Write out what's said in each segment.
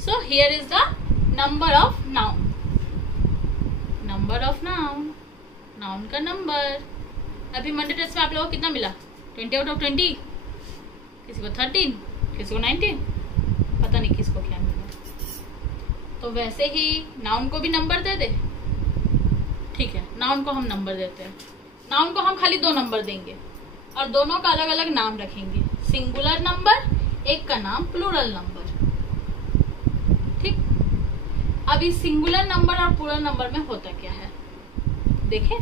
So here is the number of noun. Number of noun, noun का number. अभी Monday test में आप लोगों को कितना मिला? 20 आउट ऑफ 20, किसी को 13, किसी को 19, पता नहीं किसको क्या मिला। तो वैसे ही नाउन को भी नंबर दे दे, ठीक है। नाउन को हम नंबर देते हैं। नाउन को हम खाली 2 नंबर देंगे और दोनों का अलग अलग नाम रखेंगे। सिंगुलर नंबर, एक का नाम प्लूरल नंबर, ठीक। अभी सिंगुलर नंबर और प्लूरल नंबर में होता क्या है देखें।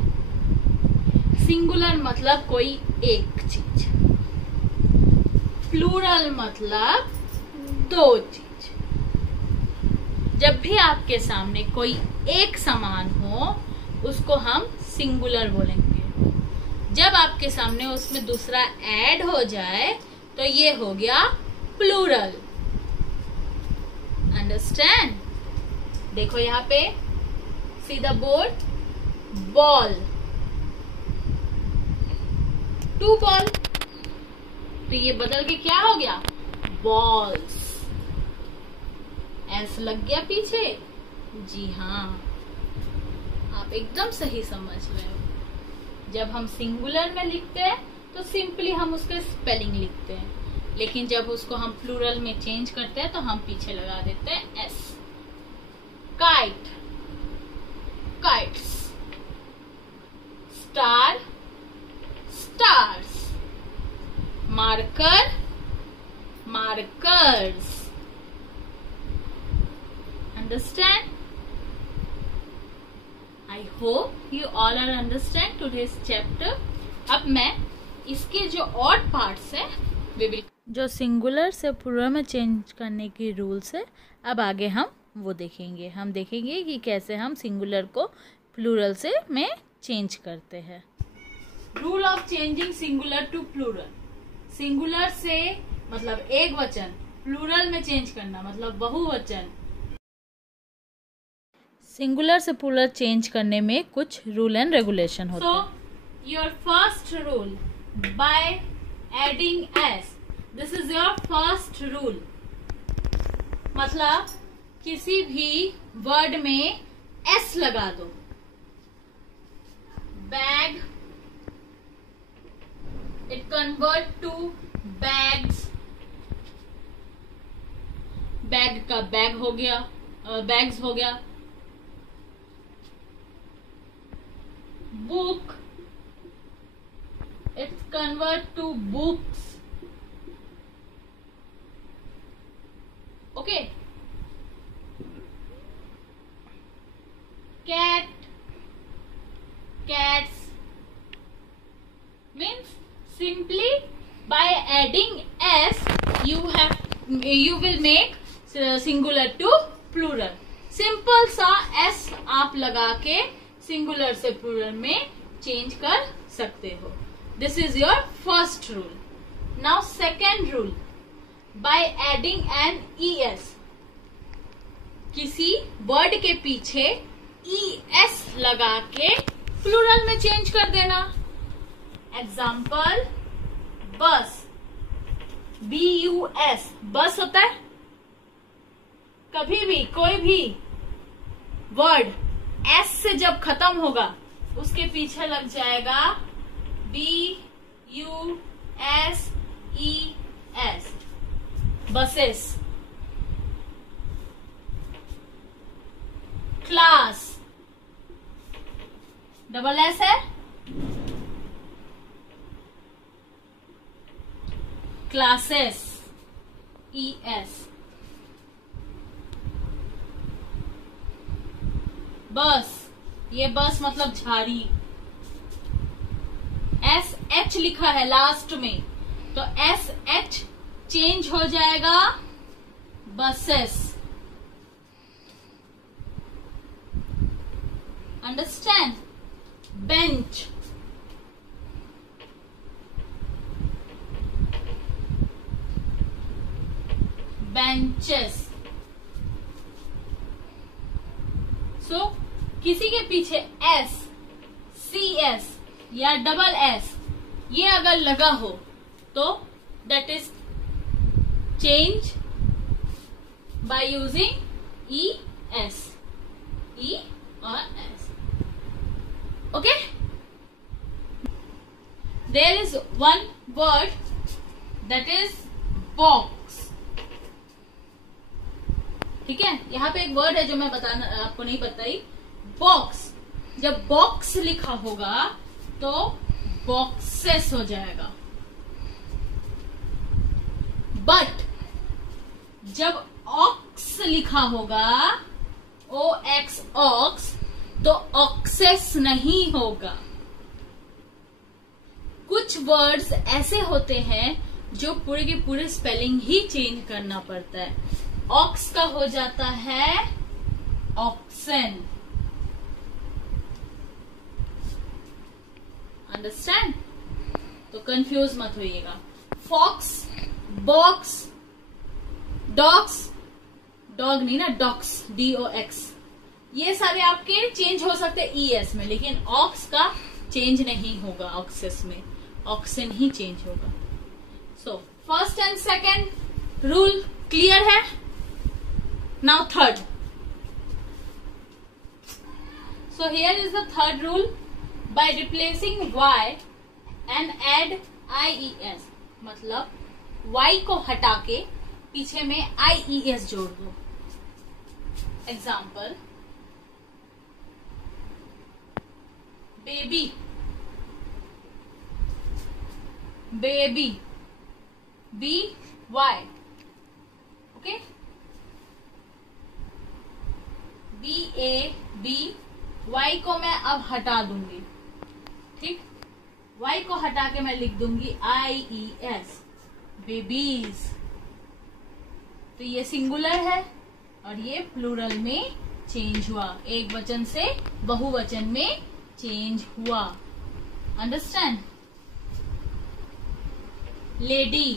सिंगुलर मतलब कोई एक चीज, प्लूरल मतलब 2 चीज। जब भी आपके सामने कोई एक समान हो उसको हम सिंगुलर बोलेंगे। जब आपके सामने उसमें दूसरा ऐड हो जाए तो ये हो गया प्लूरल। अंडरस्टैंड? देखो यहाँ पे, see the board, ball, 2 ball, तो ये बदल के क्या हो गया? बॉल्स। एस लग गया पीछे, जी हाँ, आप एकदम सही समझ रहे हो। जब हम सिंगुलर में लिखते हैं तो सिंपली हम उसके स्पेलिंग लिखते हैं, लेकिन जब उसको हम प्लूरल में चेंज करते हैं तो हम पीछे लगा देते हैं S. Kite, kites, star, stars, marker, markers. Understand? I hope you all are understand today's chapter. अब मैं इसके जो ऑड पार्ट्स है वे विल, जो सिंगुलर से प्लूरल में चेंज करने की रूल्स है, अब आगे हम वो देखेंगे। हम देखेंगे कि कैसे हम सिंगुलर को प्लूरल से में चेंज करते हैं। Rule of changing singular to plural. Singular से मतलब एक वचन, प्लूरल में चेंज करना मतलब बहुवचन। सिंगुलर से प्लूरल चेंज करने में कुछ रूल एंड रेगुलेशन होते हैं। So your first rule, by adding S, this is your first rule. मतलब किसी भी वर्ड में एस लगा दो। Bag, it convert to bags, bag का बैग हो गया, बैग्स हो गया। Book, it's convert to books. Okay. cat, cats, means simply by adding s you will make singular to plural. Simple सा s आप लगा के सिंगुलर से प्लूरल में चेंज कर सकते हो। This is your first rule. Now second rule, by adding N es, किसी वर्ड के पीछे ES लगा के प्लूरल में चेंज कर देना। एग्जाम्पल, बस, BUS, बस होता है। कभी भी कोई भी वर्ड S से जब खत्म होगा उसके पीछे लग जाएगा BUSES, buses. Class, double S है, क्लासेस, ES। बस, ये बस मतलब झाड़ी, SH लिखा है लास्ट में तो SH चेंज हो जाएगा buses. Understand? Bench, benches. So किसी के पीछे S, CS या डबल S ये अगर लगा हो तो that is change by using ES. E or S. Okay? There is one word that is box. ठीक है, यहाँ पे एक वर्ड है जो मैं बताना आपको नहीं बताई, बॉक्स. जब बॉक्स लिखा होगा तो बॉक्सेस हो जाएगा. बट जब ऑक्स लिखा होगा, OX ऑक्स, तो ऑक्सेस नहीं होगा. कुछ वर्ड्स ऐसे होते हैं जो पूरे के पूरे स्पेलिंग ही चेंज करना पड़ता है. ऑक्स का हो जाता है ऑक्सन. अंडरस्टैंड? तो कंफ्यूज मत होइएगा. फॉक्स, बॉक्स, डॉग्स, डॉग नहीं ना, डॉक्स, DOX, ये सारे आपके चेंज हो सकते हैं ES में, लेकिन ऑक्स का चेंज नहीं होगा. ऑक्सेस में ऑक्सन ही चेंज होगा. So first and second rule clear है. Now third. So here is the third rule. By replacing Y and add IES, मतलब Y को हटा के पीछे में IES जोड़ दो. Example, baby, baby, BY. Okay, BABY को मैं अब हटा दूंगी. ठीक, Y को हटा के मैं लिख दूंगी IES, बेबीज. तो ये सिंगुलर है और ये प्लूरल में चेंज हुआ, एक वचन से बहुवचन में चेंज हुआ. अंडरस्टैंड? Lady,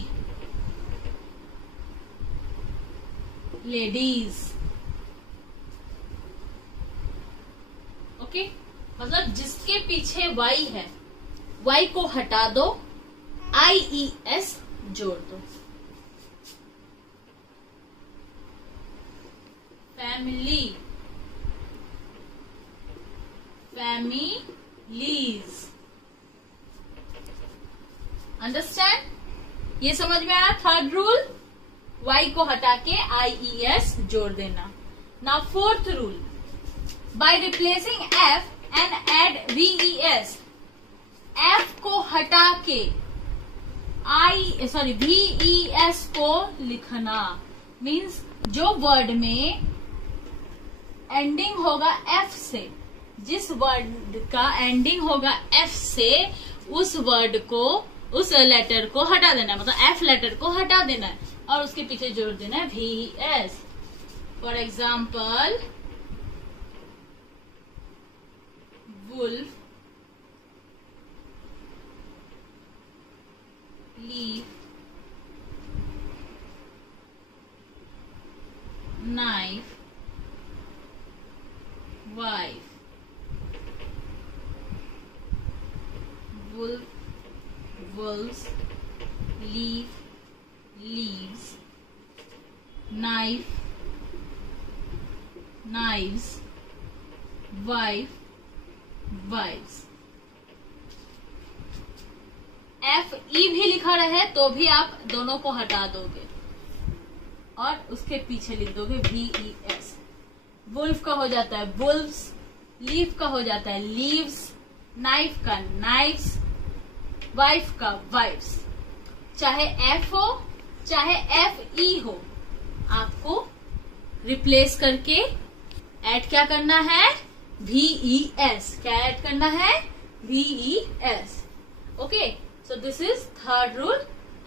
ladies. ओके, मतलब जिसके पीछे Y है, Y को हटा दो, IES जोड़ दो. Family, families. अंडरस्टैंड? ये समझ में आया थर्ड रूल. Y को हटा के IES जोड़ देना. Now fourth rule. By replacing F and add VES, F को हटा के VES को लिखना. मीन्स जो वर्ड में एंडिंग होगा F से, जिस वर्ड का एंडिंग होगा F से, उस वर्ड को, उस लेटर को हटा देना है. मतलब F लेटर को हटा देना है और उसके पीछे जोड़ देना है VES. For example, wolf, leaf, knife, wife. wolf, wolves, leaf, leaves, knife, knives, wife, wives. FE भी लिखा रहे तो भी आप दोनों को हटा दोगे और उसके पीछे लिख दोगे VES. वुल्फ का हो जाता है वुल्व्स, लीफ का हो जाता है लीव्स, नाइफ का नाइफ्स, वाइफ का वाइफ्स. चाहे F हो चाहे FE हो, आपको रिप्लेस करके ऐड क्या करना है? VES. क्या ऐड करना है? VES. Okay, so this is third rule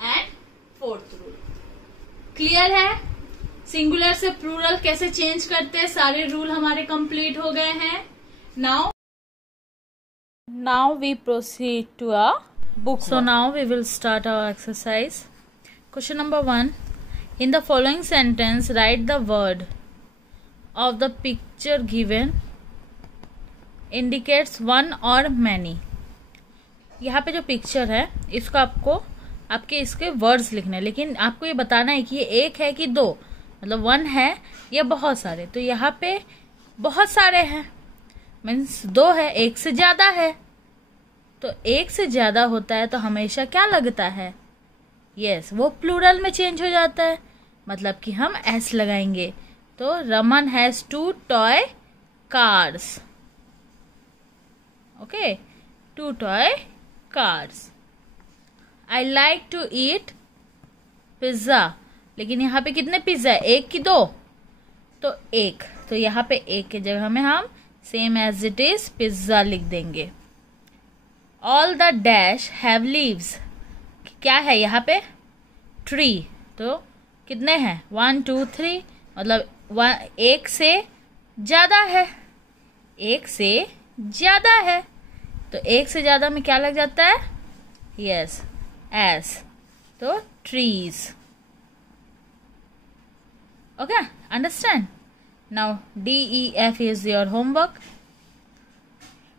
and fourth rule. Clear है? सिंगुलर से प्लूरल कैसे चेंज करते हैं, सारे रूल हमारे कंप्लीट हो गए हैं. Now we proceed to our book. So now we will start our exercise. Question number 1. In the following sentence, write the word of the picture given indicates one or many. यहाँ पे जो picture है इसको आपको आपके इसके words लिखने हैं, लेकिन आपको ये बताना है कि ये एक है कि दो. मतलब 1 है या बहुत सारे, तो यहाँ पे बहुत सारे हैं मीन्स 2 है, 1 से ज्यादा है। तो 1 से ज्यादा होता है तो हमेशा क्या लगता है, यस वो प्लूरल में चेंज हो जाता है, मतलब कि हम एस लगाएंगे। तो Raman has 2 toy cars. Okay, 2 toy cars. I like to eat pizza. लेकिन यहाँ पे कितने पिज्जा है, 1 कि 2? तो 1, तो यहाँ पे 1 की जगह में हम same as it is pizza लिख देंगे। All the dash have leaves. क्या है यहाँ पे, ट्री। तो कितने हैं, 1 2 3, मतलब 1 से ज्यादा है, 1 से ज्यादा है। तो 1 से ज्यादा में क्या लग जाता है, यस एस, तो trees. Okay, understand. Now DEF is your homework.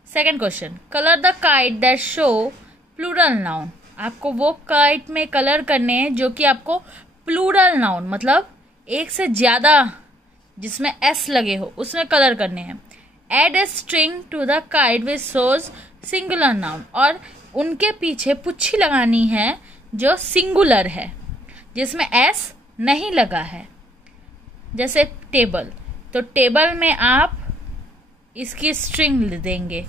Second question, color the kite that show plural noun. आपको वो काइट में कलर करने हैं जो कि आपको प्लूरल नाउन, मतलब 1 से ज्यादा जिसमें S लगे हो, उसमें कलर करने हैं। Add a string to the kite which shows singular noun. और उनके पीछे पुच्छी लगानी है जो सिंगुलर है, जिसमें S नहीं लगा है। जैसे टेबल, तो टेबल में आप इसकी स्ट्रिंग देंगे,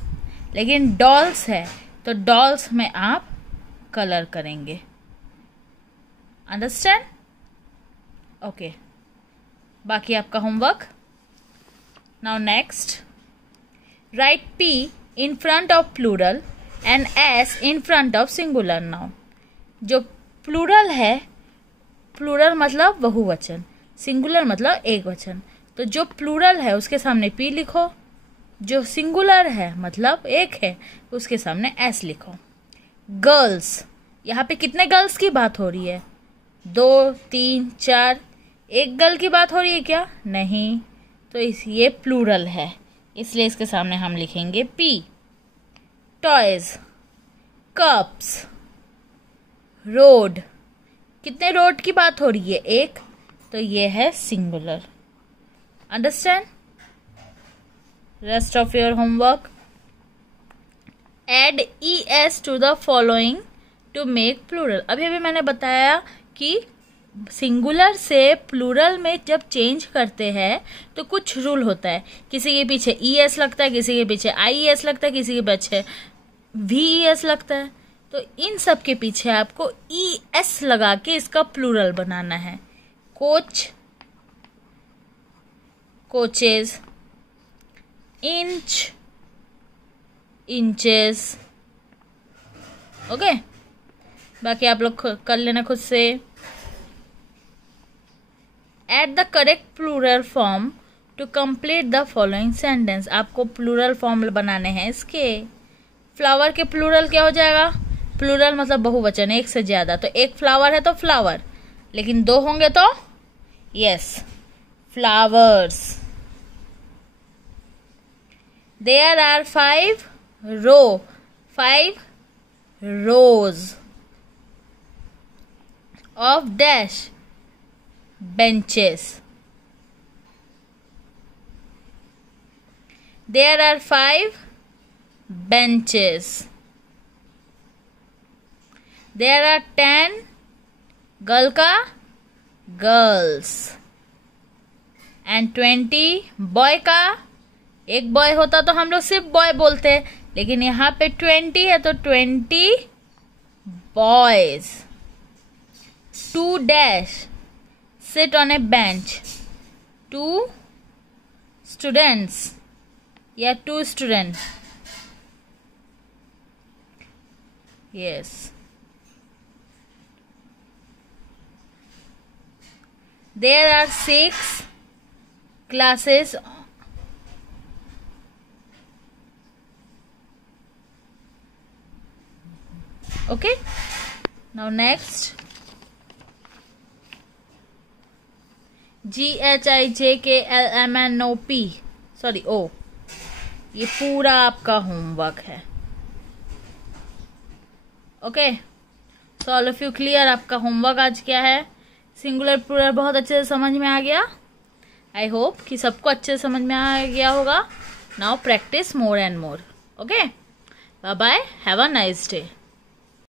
लेकिन डॉल्स है तो डॉल्स में आप कलर करेंगे। अंडरस्टैंड? ओके, बाकी आपका homework. Now next, write P in front of plural and S in front of singular noun. जो प्लूरल है, प्लूरल मतलब बहुवचन, सिंगुलर मतलब एक वचन, तो जो प्लूरल है उसके सामने P लिखो, जो सिंगुलर है मतलब एक है उसके सामने S लिखो। गर्ल्स, यहाँ पे कितने गर्ल्स की बात हो रही है, 2 3 4, एक गर्ल की बात हो रही है क्या, नहीं, तो ये प्लूरल है, इसलिए इसके सामने हम लिखेंगे P। टॉयज, कप्स, रोड, कितने रोड की बात हो रही है, एक, तो ये है singular. Understand? Rest of your homework. Add ES to the following to make plural. अभी मैंने बताया कि सिंगुलर से प्लूरल में जब चेंज करते हैं तो कुछ रूल होता है, किसी के पीछे ES लगता है, किसी के पीछे IES लगता है, किसी के पीछे VES लगता है, तो इन सब के पीछे आपको ES लगा के इसका प्लूरल बनाना है। Coach, coaches, inch, inches. Okay, बाकी आप लोग कर लेना खुद से। Add the correct plural form to complete the following sentence. आपको प्लूरल फॉर्म बनाने हैं इसके। फ्लावर के प्लूरल क्या हो जाएगा, प्लूरल मतलब बहुवचन, 1 से ज्यादा, तो एक फ्लावर है तो फ्लावर, लेकिन 2 होंगे तो yes flowers. There are 5 rows of dash benches. There are 5 benches. There are 10 girl का गर्ल्स एंड 20 बॉय का। एक बॉय होता तो हम लोग सिर्फ बॉय बोलते हैं, लेकिन यहाँ पे 20 है तो 20 boys. 2 dash sit on A bench, 2 students या 2 student. Yes, there are 6 classes. Okay, now next, GHIJKLMNOP, sorry O, ये पूरा आपका होमवर्क है। Okay, so all of you clear? आपका होमवर्क आज क्या है, सिंगुलर प्लूरल बहुत अच्छे से समझ में आ गया। आई होप कि सबको अच्छे से समझ में आ गया होगा। Now practice more and more. Okay, bye bye, have a nice day.